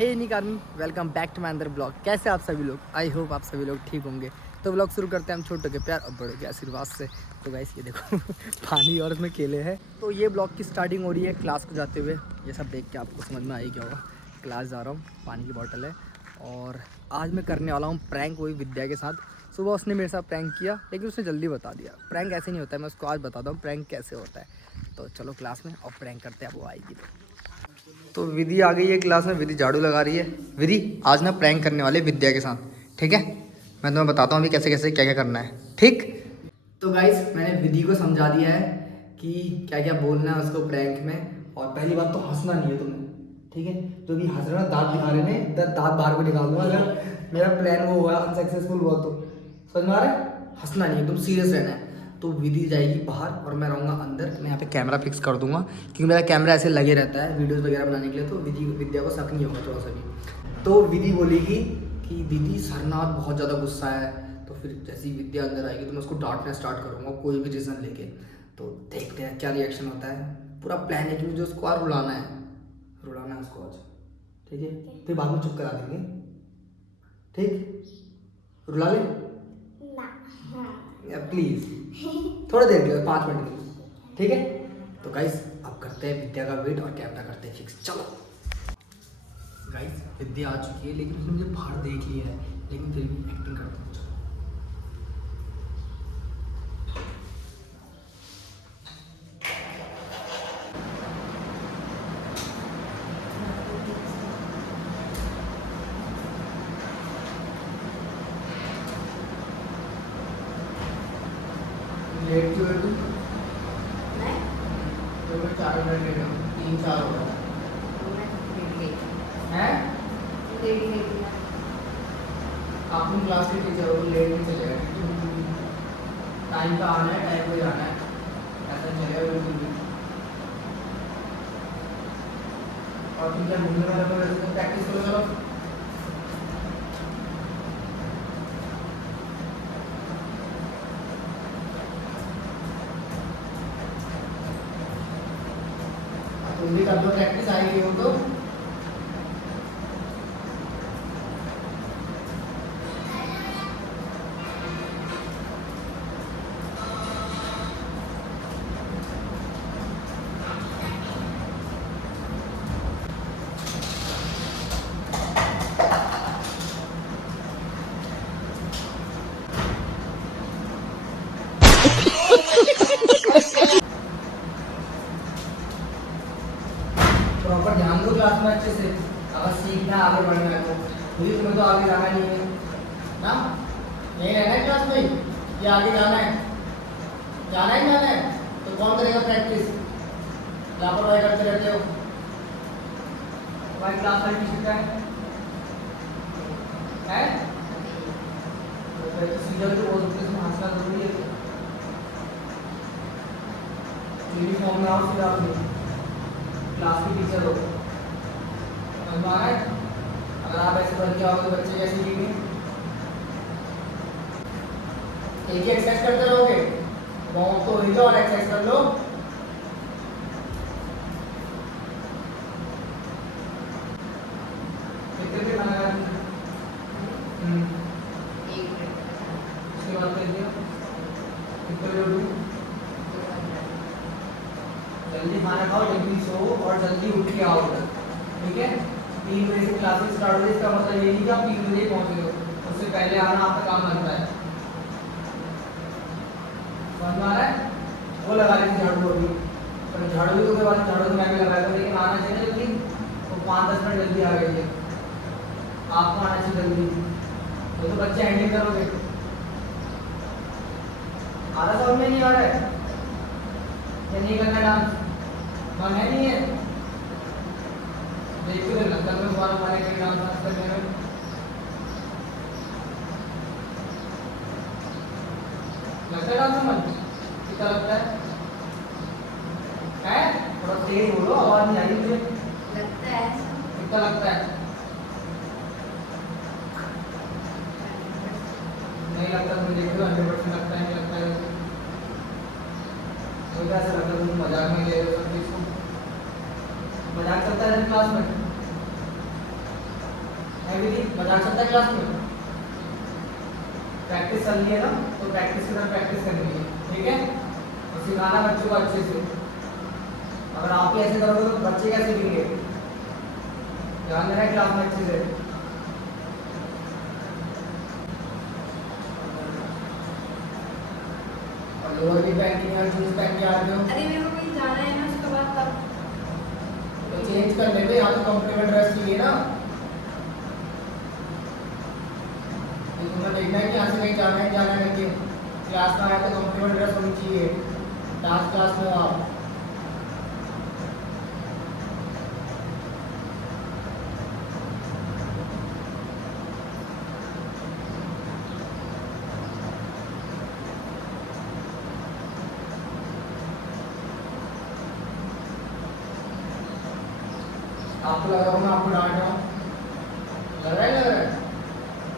Hey Nick army, welcome back to my another blog. कैसे आप सभी लोग? आई होप आप सभी लोग ठीक होंगे। तो ब्लॉग शुरू करते हैं हम छोटों के प्यार और बड़ों के आशीर्वाद से। तो गाइस ये देखो पानी और इसमें केले हैं। तो ये ब्लॉग की स्टार्टिंग हो रही है क्लास को जाते हुए। ये सब देख के आपको समझ में आई क्या होगा। क्लास जा रहा हूँ, पानी की बॉटल है और आज मैं करने वाला हूँ प्रैंक, वही विद्या के साथ। सुबह उसने मेरे साथ प्रैंक किया लेकिन उसने जल्दी बता दिया। प्रैंक ऐसे नहीं होता है, मैं उसको आज बताता हूँ प्रैंक कैसे होता है। तो चलो क्लास में और प्रैंक करते हैं, वो आएगी तो विधि आ गई है क्लास में। विधि झाड़ू लगा रही है। विधि आज ना प्रैंक करने वाले विद्या के साथ, ठीक है? मैं तुम्हें बताता हूँ अभी कैसे कैसे क्या क्या करना है, ठीक? तो गाइस मैंने विधि को समझा दिया है कि क्या क्या बोलना है उसको प्रैंक में। और पहली बात तो हंसना नहीं है तुम्हें, ठीक है? जो भी हंस रहे हो दांत दिखा रहे हैं, दांत बाहर को निकाल दूंगा अगर मेरा प्लान वो हुआ अनसक्सेसफुल हुआ तो। समझ में आ रहा है? हंसना नहीं है, एकदम सीरियस रहना है। तो विधि जाएगी बाहर और मैं रहूँगा अंदर। मैं यहाँ पे कैमरा फिक्स कर दूंगा क्योंकि मेरा कैमरा ऐसे लगे रहता है वीडियोस वगैरह बनाने के लिए, तो विद्या को शक नहीं होगा थोड़ा सा भी। तो विधि बोलेगी कि दीदी सरनाथ बहुत ज़्यादा गुस्सा है। तो फिर जैसे ही विद्या अंदर आएगी तो मैं उसको डांटना स्टार्ट करूँगा कोई भी रीज़न लेके। तो देखते हैं क्या रिएक्शन होता है। पूरा प्लान है कि मुझे उसको आज रुलाना है, रुलाना है उसको आज, ठीक है? फिर बाद में चुप करा देंगे, ठीक? रुला ले प्लीज, थोड़ी देर के लिए, 5 मिनट के लिए, ठीक है? तो गाइस अब करते हैं विद्या का वेट और कैमरा करते हैं फिक्स। चलो गाइस विद्या आ चुकी है लेकिन उसने मुझे बाहर देख लिया है, लेकिन फिर भी एक्टिंग करता हूँ। चलो लेट क्यों है तू? तो मैं 4 मिनट लेट हूँ, 3-4 हो रहा है। अपनी क्लास के टीचर हो, लेट नहीं चलेगा। टाइम पे आना है, टाइम पे जाना है, ऐसा चलेगा बिल्कुल भी। और तुम क्या घूमने वाले को प्रैक्टिस करो, चलो। तुम भी कर दो प्रैक्टिस, आएगी हो तो। प्रॉपर ध्यान दो क्लास में अच्छे से, अगर सीखना है आगे बढ़ना है तो। मुझे तुम्हें तो आगे जाना नहीं है ना, यही रहना है क्लास में, ये आगे जाना है, जाना ही जाना है। तो कौन करेगा प्रैक्टिस? लापरवाही करते रहते हो। तुम्हारी क्लास वाली टीचर क्या है? तो सीधा तो बोल सकते इसमें हंसना जरूरी है। यूनिफॉर्म में आओ सीधा अपनी क्लास की टीचर हो, समझ में आ रहा है? अगर आप ऐसे बन के आओगे तो बच्चे कैसे सीखेंगे? एक ही एक्सरसाइज करते रहोगे, बहुत तो हिलो और एक्सरसाइज कर लो। कितने पे खाना खाया? उसके बाद कर दिया कितने बजे उठूं? जल्दी खाना खाओ, जल्दी सो और जल्दी उठ के आओ उधर, ठीक है? 3 बजे से क्लासेस स्टार्ट होती है, इसका मतलब ये नहीं कि आप 3 बजे पहुंचे हो, उससे पहले आना आपका काम बनता है। समझ में आ रहा है? वो लगा लेंगे झाड़ू अभी, पर झाड़ू भी तो कोई बात, झाड़ू तो मैं भी लगाया था, लेकिन आना चाहिए जल्दी। तो 5-10 मिनट जल्दी आ गई है, आपको आना चाहिए जल्दी। तो बच्चे हैंडलिंग करोगे। आधा समझ में नहीं आ रहा है? ये नहीं करना डांस, मन है नहीं है? देखो तो लगता है तुम्हारा मन है कि डांस करने में। लगता है डांस मन कितना लगता है? थोड़ा तेज बोलो, आवाज नहीं आ रही मुझे। लगता है कितना लगता है? नहीं लगता, तुम देख लो 100% लगता है नहीं लगता है। तो कैसे लगता है? तुम मजाक में ले रहे हो सब चीज को, मजाक चलता है क्लास में। मजाक चलता है क्लास में। प्रैक्टिस चल रही है ना, तो प्रैक्टिस की तरह प्रैक्टिस करनी है, ठीक है। और सिखाना बच्चों को अच्छे से। अगर आप ही ऐसे करोगे तो बच्चे कैसे सीखेंगे? ध्यान देना है क्लास में अच्छे से। और लोअर भी पहन के और जींस पहन के आ रहे हो। अरे मेरे को कहीं जाना है ना, उसके बाद तब तो चेंज कर लेते, यहाँ तो कंफर्टेबल ड्रेस चाहिए ना। तुम्हें देखना है कि यहाँ से कहीं जाना है करके। क्लास में आया तो कंफर्टेबल ड्रेस होनी चाहिए। डांस क्लास में आप आपको लग रहा हूँ मैं आपको डांट रहा हूँ। लग रहा है लग रहा है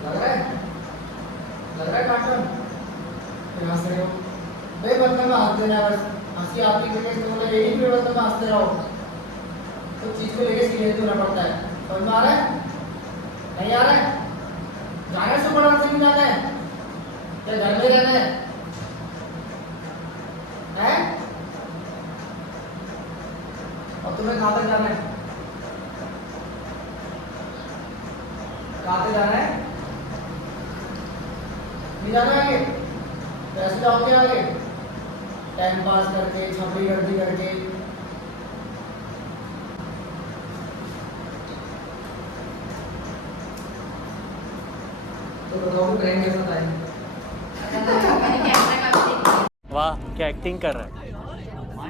लग रहा है लग रहा है डांट रहा हूँ। फिर हंस रहे हो बेमतलब में हंस देना। बस हंसी आपकी जगह से मतलब यही बेमतलब में हंसते रहो। तो चीज को लेके सीरियस होना पड़ता है। समझ में आ रहा है? नहीं आ रहा है? जाने से बड़ा नहीं जाता है क्या? घर में रहना है हैं? और तुम्हें कहाँ तक जाना है? कहाँ तक जाना है? नहीं जाना आगे? कैसे जाओगे आगे? टाइम पास करके, छपड़ी गर्दी करके। तो बताओ प्रैंक कैसा था? वाह क्या एक्टिंग कर रहा है।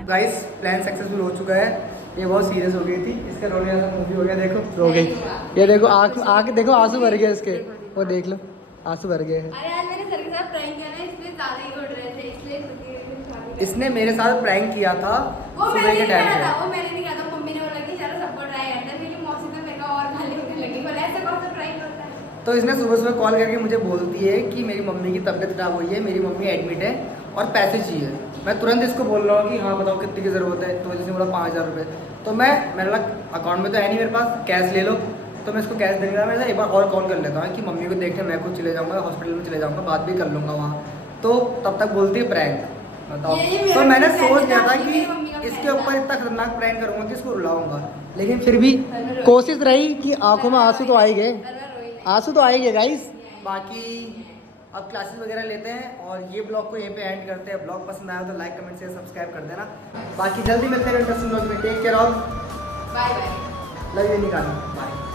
गाइस प्लान सक्सेसफुल हो चुका है। ये बहुत सीरियस हो गई थी, इसका रोने वाला मूवी हो गया। देखो रो गई। ये देखो आँख आँख देखो, आंसू भर गए इसके। वो देख लो आंसू भर गए हैं। अरे आज मैंने सर के साथ प्रैंक किया ना, इसलिए ज्यादा ही उड़ रहे थे, इसलिए इसने मेरे साथ प्रैंक किया था वो सुबह मैंने के नहीं टाइम करा था, पे। वो मैंने नहीं कहा था। मम्मी ने बोला कि चलो सबको ट्राई करते हैं। मेरी मौसी तो मेरे को और गाली होने लगी, बोला ऐसा कौन सा ट्राई करता है। तो इसने सुबह सुबह कॉल करके मुझे बोलती है कि मेरी मम्मी की तबीयत खराब हुई है, मेरी मम्मी एडमिट है और पैसे चाहिए। मैं तुरंत इसको बोल रहा हूँ कि हाँ बताओ कितनी की ज़रूरत है। तो इसने बोला 5000 रुपये। तो मैंने बोला अकाउंट में तो है नहीं मेरे पास, कैश ले लो। तो मैं इसको कैश देने का मैं एक बार और कॉल कर लेता हूँ कि मम्मी को देखने मैं खुद चले जाऊँगा, हॉस्पिटल में चले जाऊँगा, बात भी कर लूँगा वहाँ। तो तब तक बोलती है प्रैंक। बताओ। ये तो मैंने मेरा सोच लिया था ये कि मेरी मम्मी का इसके plan ऊपर था। इतना खतरनाक प्रैंक करूँगा कि इसको रुलाऊंगा। लेकिन फिर भी कोशिश रही कि आंखों में आंसू तो आए गए, आंसू तो आएंगे गाइस। बाकी अब क्लासेस वगैरह लेते हैं और ये ब्लॉग को यहीं पे एंड करते हैं। ब्लॉग पसंद आया तो लाइक कमेंट शेयर सब्सक्राइब कर देना। बाकी जल्दी मिलते हैं इंटरेस्टिंग ब्लॉग में। Take care all, bye bye. Love you निकालना, बाय।